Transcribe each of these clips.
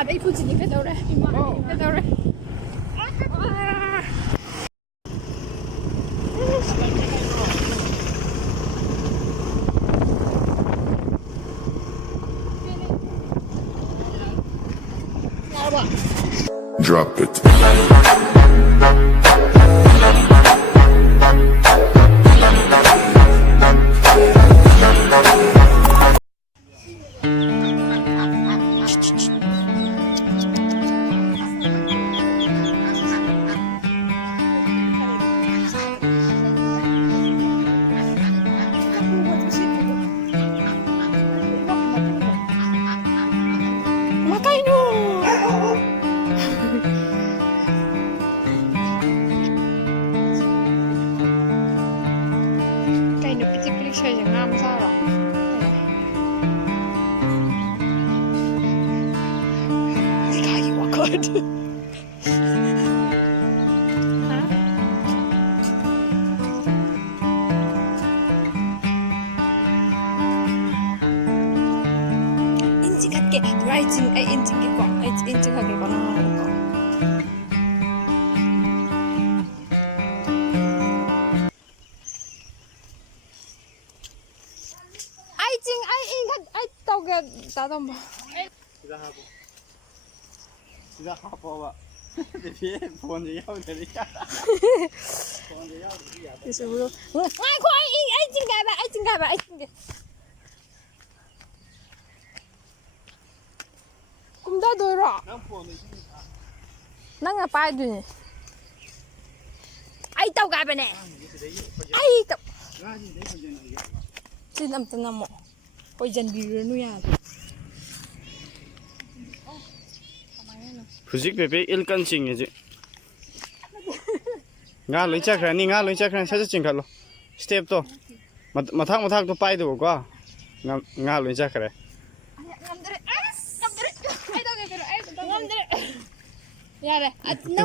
Imaada ay fuji ka daw re. Imaada ka daw re. Drop it. Tadamba. Sida hapa Devi phone je yau dari ka. Phone je yau dari ya. This is real. Ai ko ai jing ga ba. Kum da do ro. Nang phone ni. Nang nga pa du ni. Ai tau ga ba ne. Ai tau. Nga ji dei phone je. Chin am tan mo. Poison bi nu ya. Fuzik bebe ilkan sing je. Nga loi chakra ni nga loi chakra sa ching khalo. Step to. Mathak to pai do ko. Nga loi chakra. Ngamdre. Ai tau ga pero ai tau ngamdre. Ya re. Nga.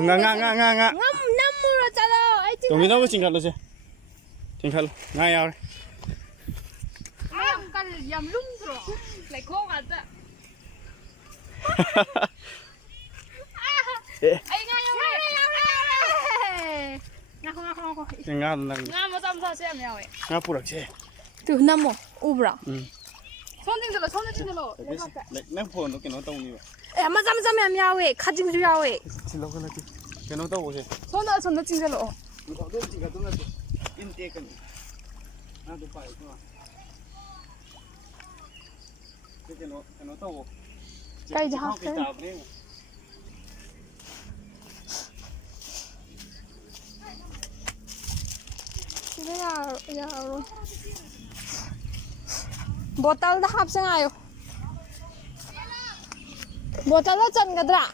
Ngam mu ro chalo. Ai To mi no ching khalo se. Ching khalo. Nga ya. Am kal yam lung ro. Lai ko ga ta. Ai nga yo re. Nga nang. Nga mo sam sa se am yawe. Nga purak che. Tu namo ubra. 손등 들어. Nang phone to kino tong ni ba. 에 맞아 ям 야we. 가징 주 야we. Silo ka lagi. Kino to bo se. 손 찡들어. Ko do ching ka to na to. Inte kan. Na to pai ko. Kino to bo. Kai ja ha. 야. 보탈다 합생아요. 보탈다 짠가드라.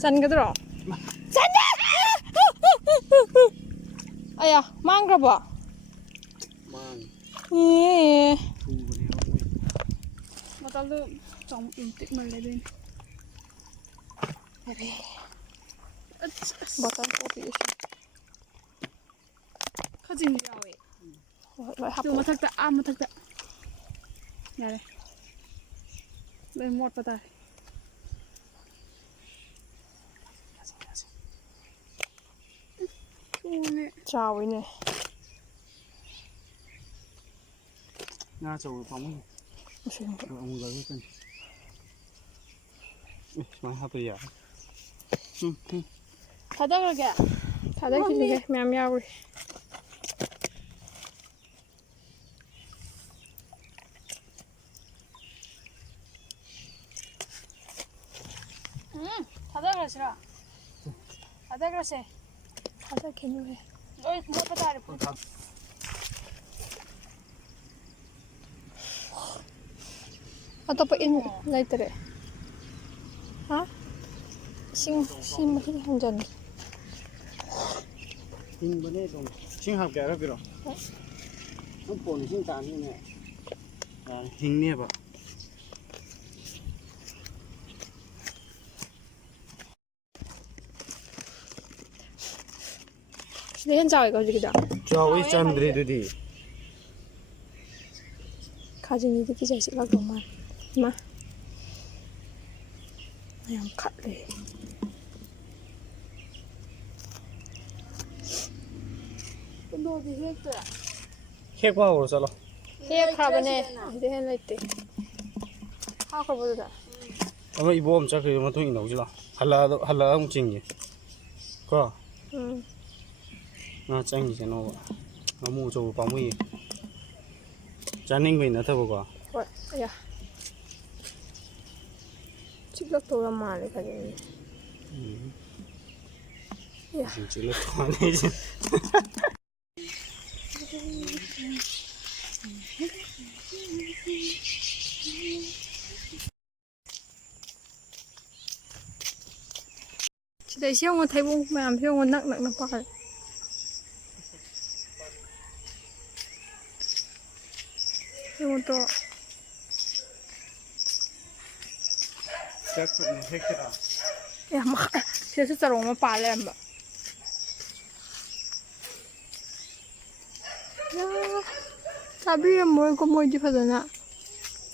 짠가드라. 짠다! 아야, 망가 봐. Mang. 예. Thu bne oi. 보탈도 좀 인틱 말레빈. 보탈 뽑이. 가진 야we. 또 마탁다 마탁다. 야래. 왜 못 받아. 오네. 자위네. Nga chầu phóng. Ông gửi cái mà hấp bây giờ. 닫아 그러게. 닫아 길리게. 미야미야우리. 닫아 그러시라. 닫아 그러시. 닫아 개누해. 너희 못 받아 래. Atau pa in lighter eh. Ha? Sing hanjan. Sing bane dong. Sing hap kya ra biro. Ang pon sing tan ni ne. Hing ne ba. ꯁꯤꯗ hand ꯆꯥꯎꯋꯦꯀꯣ ꯍꯧꯖꯤꯛꯀꯤꯗꯣ ꯆꯥꯎꯋꯤ ꯆꯟꯗ꯭ꯔꯤ ꯑꯗꯨꯗꯤ ꯈꯥꯖꯤꯡꯁꯤꯗꯤ ꯀꯤꯖꯩ ꯆꯤꯛꯂꯛꯇꯧ ꯃꯥꯜꯂꯦ ꯏꯃꯥ ꯌꯥꯝ ꯈꯠꯂꯦ ꯀꯨꯟꯗꯣꯗꯤ ꯍꯦꯛꯇꯣꯏꯔꯥ ꯍꯦꯛꯄ ꯍꯧꯔꯣ ꯆꯠꯂꯣ ꯍꯦꯛꯈ꯭ꯔꯕꯅꯦ ꯁꯤꯗ ꯍꯦꯟ ꯂꯩꯇꯦ ꯍꯥꯎꯈ꯭ꯔꯕꯣ ꯑꯗꯨꯗ ꯑꯃ ꯏꯕꯣ ꯑꯃ ꯆꯠꯈ꯭ꯔꯤꯕ ꯃꯇꯨꯡ ꯏꯟꯅ ꯍꯧꯖꯤꯛ ꯂꯥꯛꯑꯣ ꯍꯜꯂꯛꯑ ꯑꯃꯨꯛ ꯆꯤꯡꯒꯦ ꯀꯣ ꯉꯥ ꯆꯪꯈꯤꯁꯅꯣꯕ ꯉꯥꯃꯨ ꯑꯆꯧꯕ ꯄꯥꯝꯃꯨꯏꯌꯦ ꯆꯥꯅꯤꯡꯕꯩ ꯅꯠꯇꯕꯀꯣ ꯍꯣꯏ ꯑꯌꯥ ꯆꯤꯛꯂꯛꯇꯧ ꯌꯥꯝ ꯃꯥꯜꯂꯦ ꯈꯥꯖꯤꯡꯁꯦ ꯈꯥꯖꯤꯡ ꯆꯤꯛꯂꯛꯇꯧ ꯃꯥꯜꯂꯦ ꯑꯩꯁꯦ ꯁꯤꯗꯩꯁꯤ ꯌꯦꯡꯉꯣ ꯊꯩꯕꯣꯡ ꯃꯌꯥꯝꯁꯤ ꯌꯦꯡꯉꯣ ꯅꯛ ꯅꯛꯅ ꯄꯥꯜꯂꯦ ꯌꯦꯡꯉꯣ ꯇꯣ ꯍꯦꯛꯁꯤꯔꯥ ꯁꯤꯗꯁꯨ ꯆꯔꯣꯡ ꯑꯃ ꯄꯥꯜ ꯂꯩꯔꯝꯕ ꯆꯥꯕꯤꯔꯝꯃꯣꯏꯀꯣ ꯃꯣꯏꯗꯤ ꯐꯖꯅ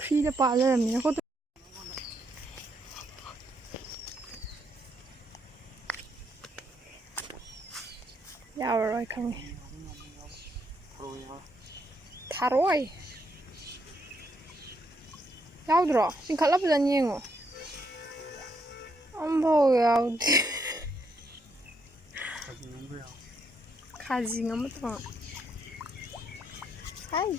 ꯐ꯭ꯔꯤꯗ ꯄꯥꯜ ꯂꯩꯔꯝꯃꯤꯅ ꯌꯥꯎꯔꯔꯣꯏ ꯈꯪꯉꯦ ꯊꯥꯔꯣꯏ ꯌꯥꯎꯗ꯭ꯔꯣ ꯆꯤꯡꯈꯠꯂ ꯐꯖꯅ ꯌꯦꯡꯉꯣ ꯑꯝꯐꯥꯎ ꯌꯥꯎꯗꯦ ꯈꯥꯖꯤꯡ ꯑꯃꯇꯪ ꯍꯥꯏ